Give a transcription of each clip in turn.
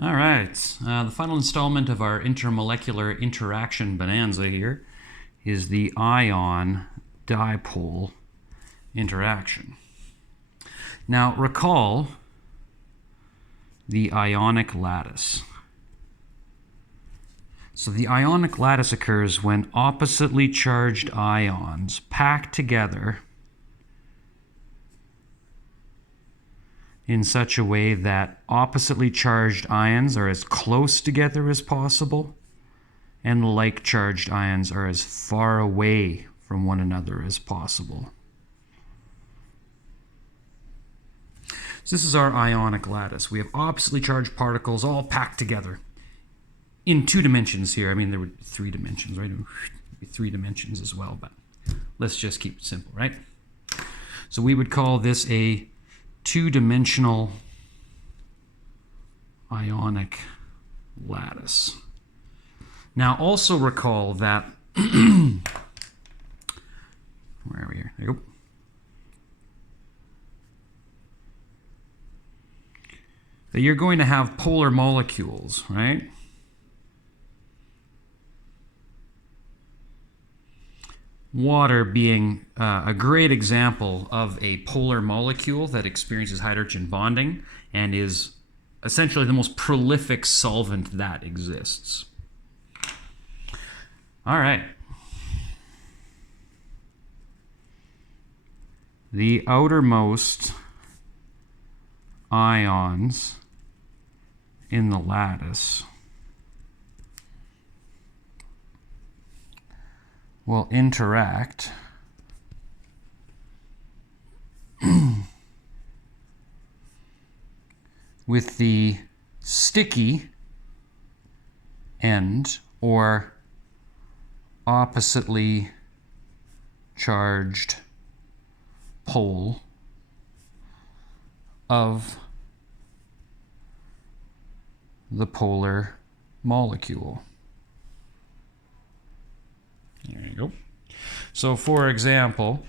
All right, the final installment of our intermolecular interaction bonanza here is the ion-dipole interaction. Now recall the ionic lattice. So the ionic lattice occurs when oppositely charged ions pack together in such a way that oppositely charged ions are as close together as possible and like charged ions are as far away from one another as possible. So this is our ionic lattice. We have oppositely charged particles all packed together in 2 dimensions here. I mean, there were 3 dimensions, right? 3 dimensions as well, but let's just keep it simple, right? So we would call this a 2-dimensional ionic lattice. Now also recall that where are we here? There you go. That you're going to have polar molecules, right? Water being a great example of a polar molecule that experiences hydrogen bonding and is essentially the most prolific solvent that exists. All right. The outermost ions in the lattice will interact with the sticky end or oppositely charged pole of the polar molecule. There you go. So for example,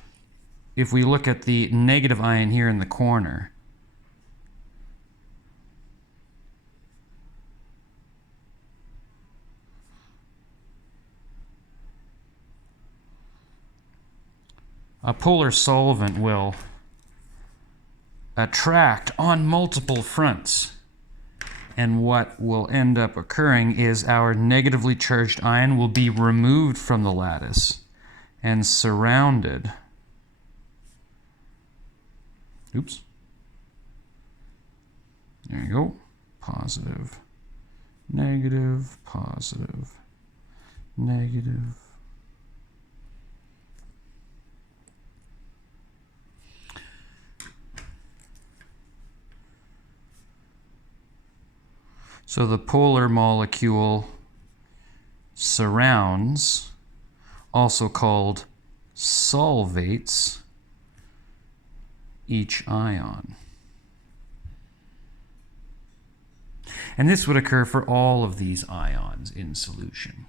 if we look at the negative ion here in the corner, a polar solvent will attract on multiple fronts. And what will end up occurring is our negatively charged ion will be removed from the lattice and surrounded. Oops. There you go. Positive, negative, positive, negative. So the polar molecule surrounds, also called solvates, each ion. And this would occur for all of these ions in solution.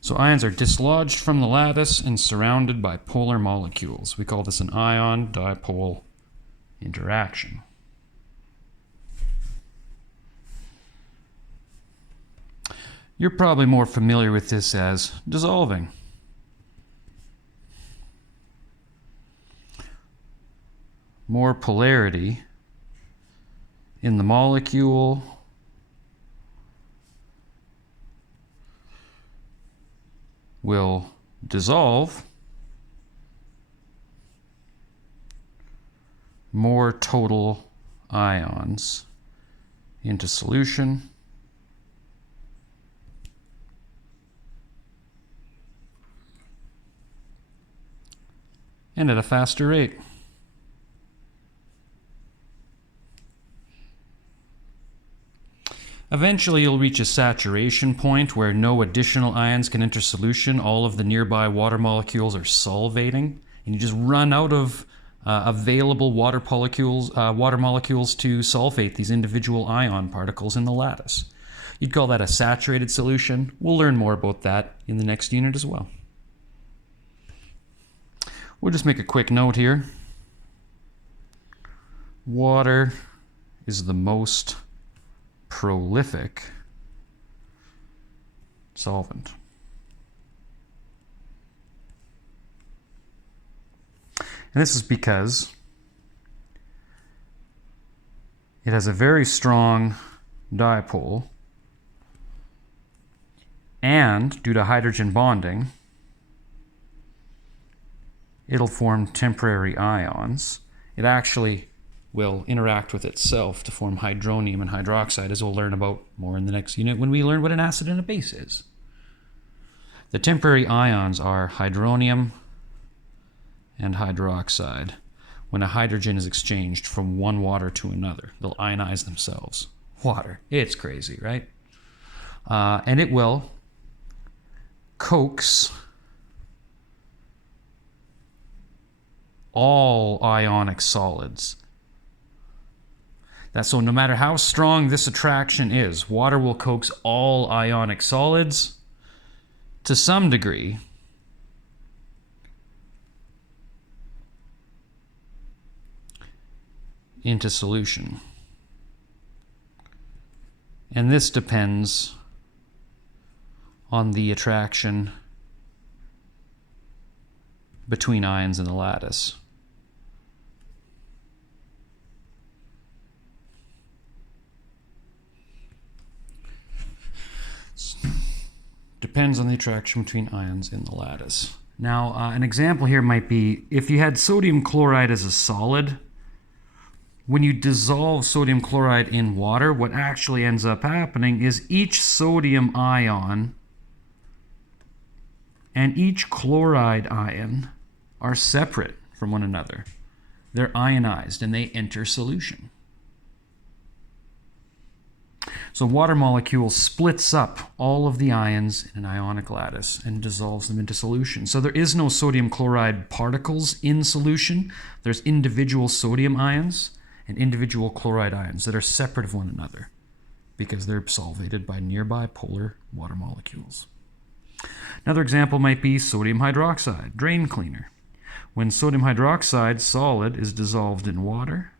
So ions are dislodged from the lattice and surrounded by polar molecules. We call this an ion-dipole interaction. You're probably more familiar with this as dissolving. More polarity in the molecule will dissolve more total ions into solution and at a faster rate. Eventually, you'll reach a saturation point where no additional ions can enter solution. All of the nearby water molecules are solvating, and you just run out of available water molecules to sulfate these individual ion particles in the lattice. You'd call that a saturated solution. We'll learn more about that in the next unit as well. We'll just make a quick note here. Water is the most prolific solvent. And this is because it has a very strong dipole, and due to hydrogen bonding, it'll form temporary ions. It actually will interact with itself to form hydronium and hydroxide, as we'll learn about more in the next unit when we learn what an acid and a base is. The temporary ions are hydronium and hydroxide. When a hydrogen is exchanged from one water to another, they'll ionize themselves. Water. It's crazy, right? And it will coax all ionic solids. So no matter how strong this attraction is, water will coax all ionic solids to some degree into solution. And this depends on the attraction between ions in the lattice. Depends on the attraction between ions in the lattice. Now, an example here might be if you had sodium chloride as a solid. When you dissolve sodium chloride in water, what actually ends up happening is each sodium ion and each chloride ion are separate from one another. They're ionized and they enter solution. So water molecule splits up all of the ions in an ionic lattice and dissolves them into solution. So there is no sodium chloride particles in solution. There's individual sodium ions and individual chloride ions that are separate of one another because they're solvated by nearby polar water molecules. Another example might be sodium hydroxide, drain cleaner. When sodium hydroxide solid is dissolved in water,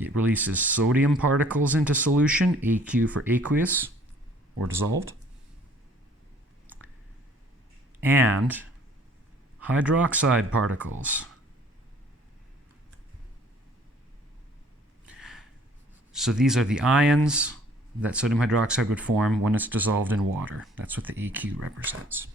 it releases sodium particles into solution, AQ for aqueous, or dissolved, and hydroxide particles. So these are the ions that sodium hydroxide would form when it's dissolved in water. That's what the AQ represents.